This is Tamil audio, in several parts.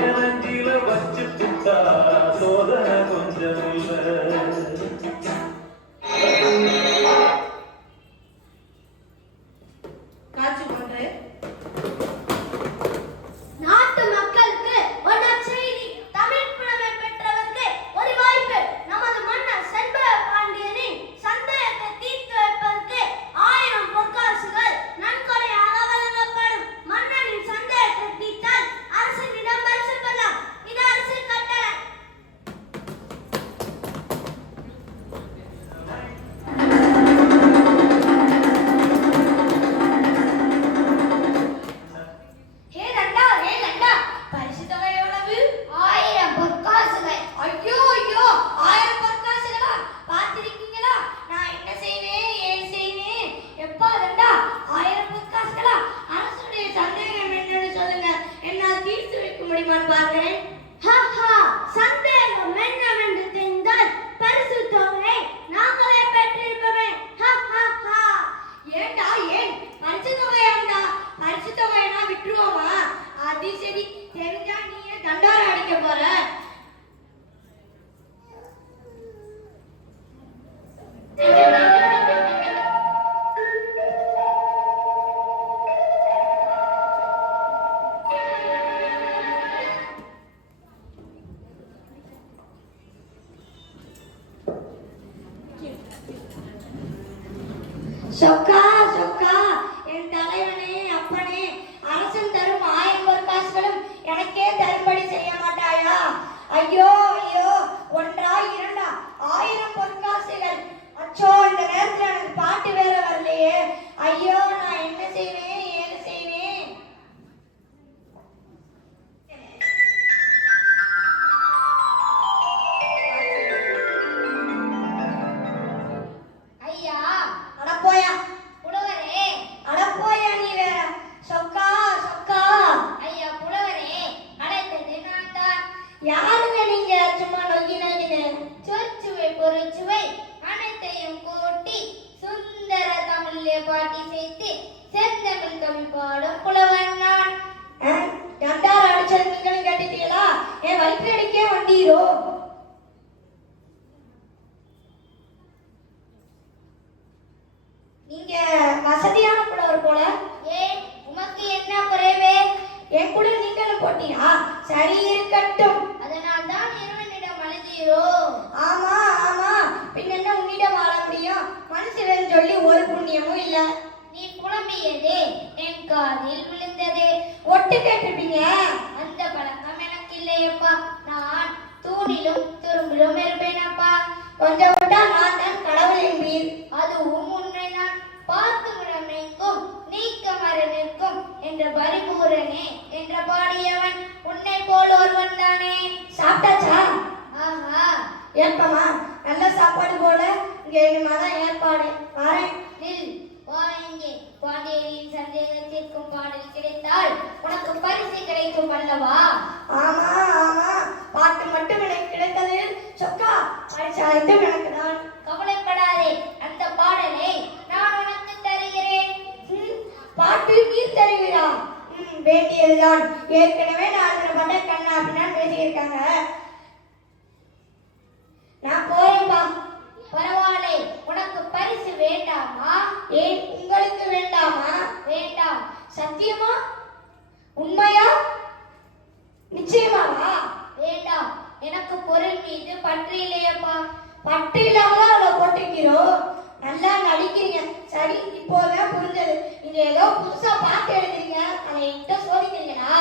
எவஞ்சில வச்சு சோதனை சரி இருக்கட்டும் அதனால் தான் இறைவனிடம் அழுகிறோம். நன்றி இல்லையப்பா. பட்டு இல்லாம அவளை போட்டிருக்கிறோம் நல்லா நடிக்கிறீங்க. சரி இப்போவே புரிஞ்சது. நீங்க ஏதோ புதுசா பாட்டு எழுதுறீங்க. அதை என்கிட்ட சோதிக்கிறீங்களா?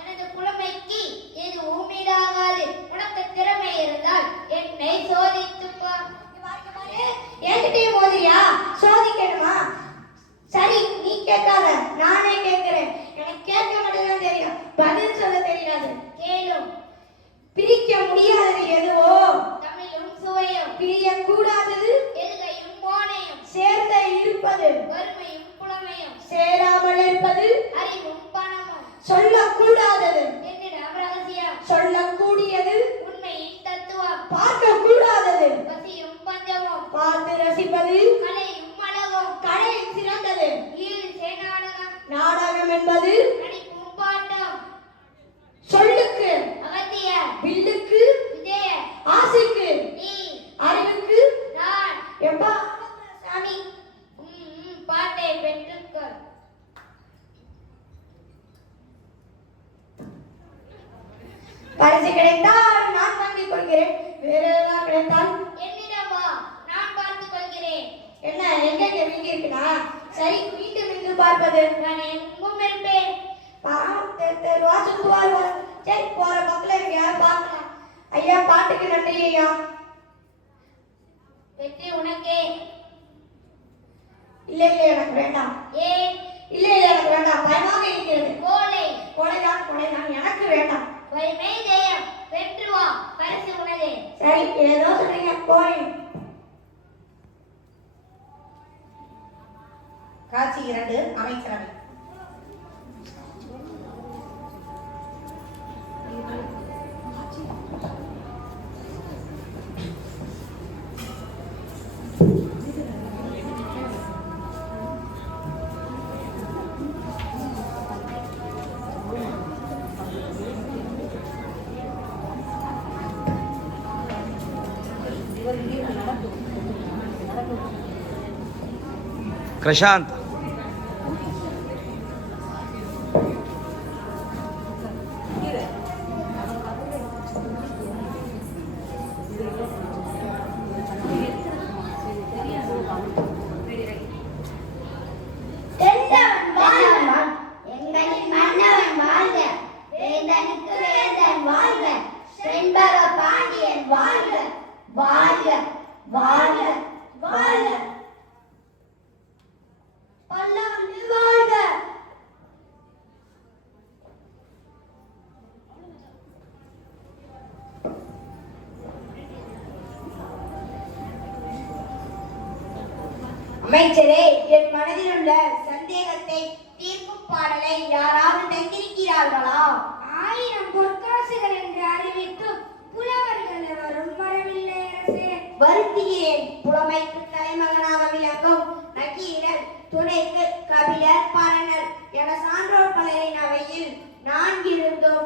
எனது புலமைக்கு இது உமீடாகாது உனக்கு திறமை இருந்தால் என்னை சோதித்துப்பா. என்கிட்டயும் மோதிரியா? சோதிக்கணுமா? சரி நீ கேட்காத. நானே கேட்கிறேன். எனக்கு கேட்க மட்டும்தான் தெரியும். பதில் சொல்ல தெரியாது. கேளும். பிரிக்க முடியாதது எதுவோ? தமிழும் சுவையும். பிரிய கூடாதது கோணையும் சேர்ந்த இருப்பது? வறுமையும் புலமையும். சேராமல் இருப்பது? அறிவும் பணமும். சொல்லக்கூடாதது. பார்ப்பது நான் எங்கும் இருப்பேன். போற பார்க்கலாம் ஐயா பாட்டுக்கு நன்றி ஐயா. வெற்றி உனக்கே. இல்ல இல்ல எனக்கு வேண்டாம். ஏன் இல்ல இல்ல எனக்கு வேண்டாம். பயமாக இருக்கிறது. கோலை. கொலைதான் கொலைதான். எனக்கு வேண்டாம். வலிமை ஜெயம். வென்று வா பரிசு உனதே. சரி ஏதோ சொன்னீங்க போறேன். காட்சி இரண்டு அமைச்சரவை. பிரசாந்த்.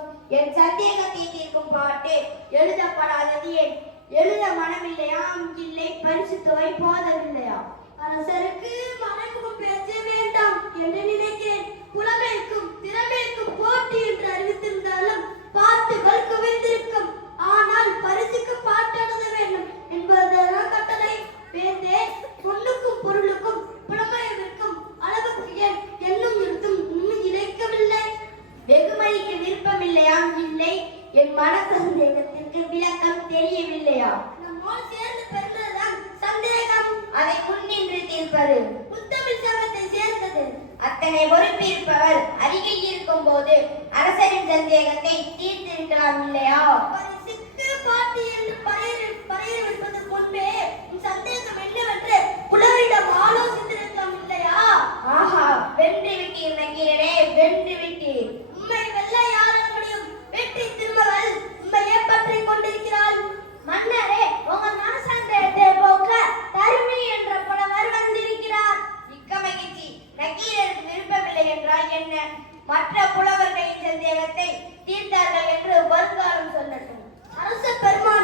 இருந்தும் என் சந்தேகத்தை தீர்க்கும் பாட்டு எழுதப்படாதது ஏன் எழுத மனமில்லையாம் இல்லை பரிசு தொகை போதவில்லையா? அரசருக்கு மறைமுகம் பேச வேண்டாம் என்று நினைக்கிறேன் புலமைக்கும் திறமைக்கும் போட்டி என்று அறிவித்திருந்தாலும் பாட்டுகள் குவிந்திருக்கும் ஆனால் பரிசுக்கு பாட்டு எழுத வேண்டும் என்பதுதான் கட்டளை. வேந்தே பொண்ணுக்கும் பொருளுக்கும் புலமையிற்கும் அளவுக்கு ஏன் என்னும் இருந்தும் இன்னும் இணைக்கவில்லை வெகுமதிக்கு விருப்பமில்லையாம் இல்லை. என் மன சந்தேகத்திற்கு விளக்கம் தெரியவில்லையா? நம்மோடு சேர்ந்து பிறந்ததுதான் சந்தேகம். அதை முன்னின்று தீர்ப்பது. முத்தமிழ் சங்கத்தை சேர்ந்தது. அத்தனை பொறுப்பிருப்பவர் அருகில் இருக்கும் போது அரசரின் சந்தேகத்தை தீர்த்திருக்கலாம் இல்லையா? பரிசுக்கு பாட்டு என்று பறையர் பறையர் முன்பே உன் சந்தேகம் என்னவென்று புலவரிடம் ஆலோசித்திருக்கலாம் இல்லையா? ஆஹா வென்று விட்டீர் நக்கீரரே வென்று விட்டீர். உண்மை போக்க தருமி புலவர் வந்திருக்கிறார். மிக்க மகிழ்ச்சி என்றால் என்ன? மற்ற புலவர்களின் சந்தேகத்தை தீர்த்தார்கள் என்று வருங்காலம் சொல்லட்டும். அரச பெருமாள்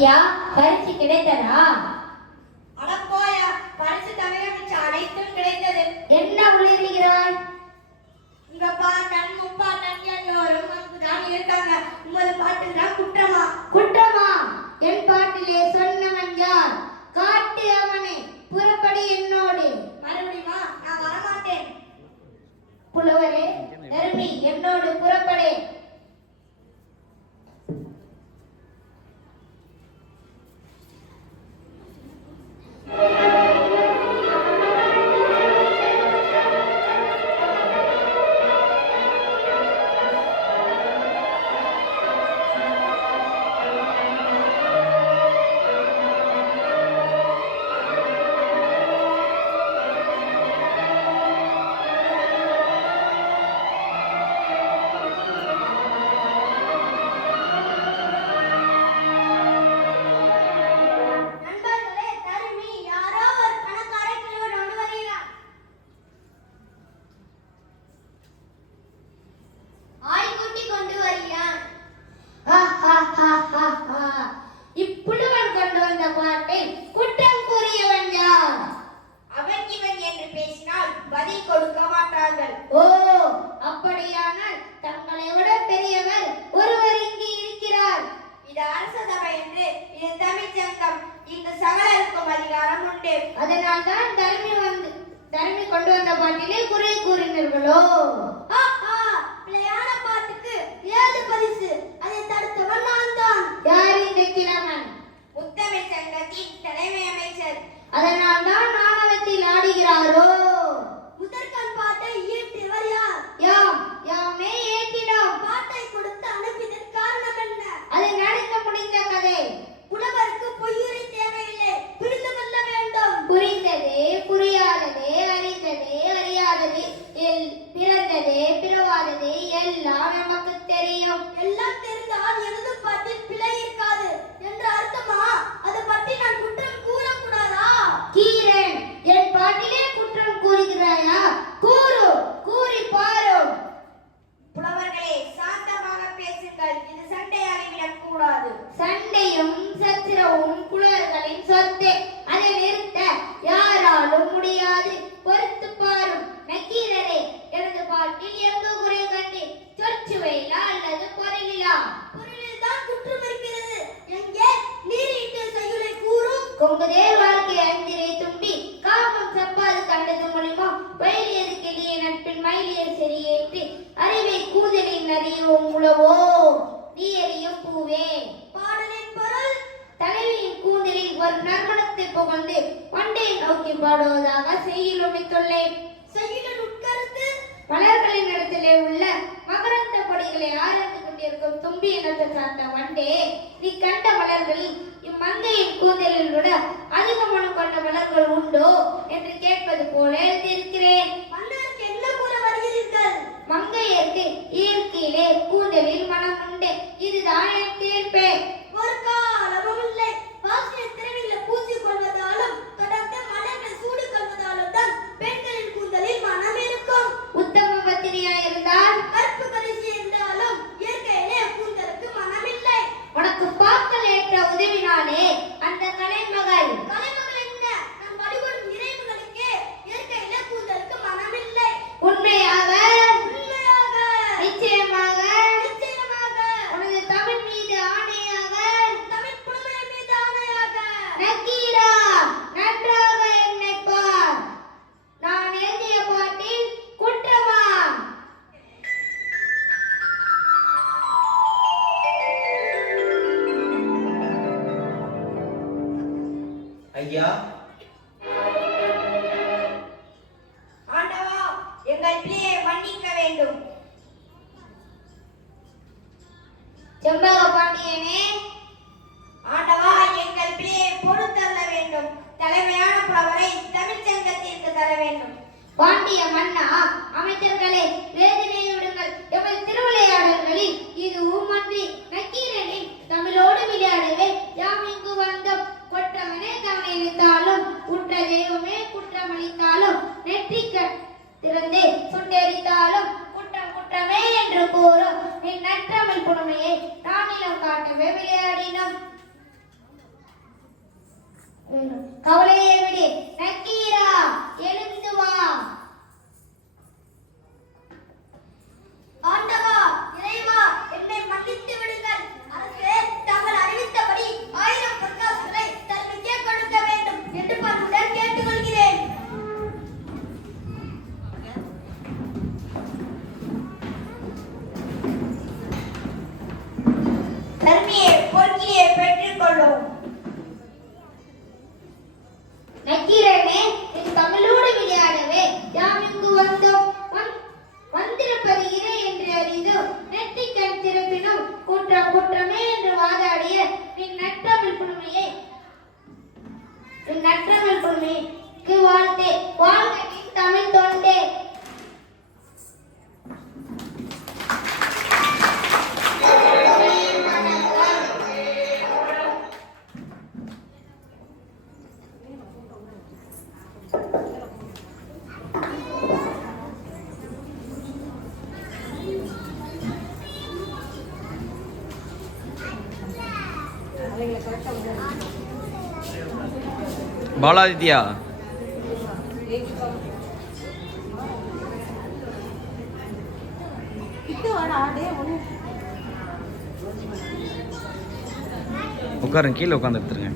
அப்படியா பரிசு கிடைத்ததா? அடப்போயா பரிசு தவிர மிச்ச அனைத்தும் கிடைத்தது. என்ன உழைகிறாய் உங்க பாட்டன் முப்பாட்டன் எல்லோரும் அங்குதான் இருக்காங்க. உமது பாட்டு தான் குற்றமா? குற்றமா? என் பாட்டிலே சொன்னவன் யார்? காட்டு அவனை புறப்படி என்னோடு. மறுபடியுமா? நான் வரமாட்டேன். புலவரே எருமி என்னோடு புறப்படே. இதுதான் என் தீர்ப்பு. திறந்து சுட்டெரித்தாலும் குற்றம் குற்றமே என்று கூறும். என் நற்றமிழ் புலமையை நானிலும் காட்டவே விளையாடினோம். கவலையை விடு. நக்கீரா எழுந்து வா. ஆண்டவா இறைவா என்னை மன்னித்து விடுங்கள். அரசே தாங்கள் அறிவித்தபடி ஆயிரம் பொருட்கள் பாலாதித்யா. உட்காருங்க கீழே உட்காந்து எடுத்துருங்க.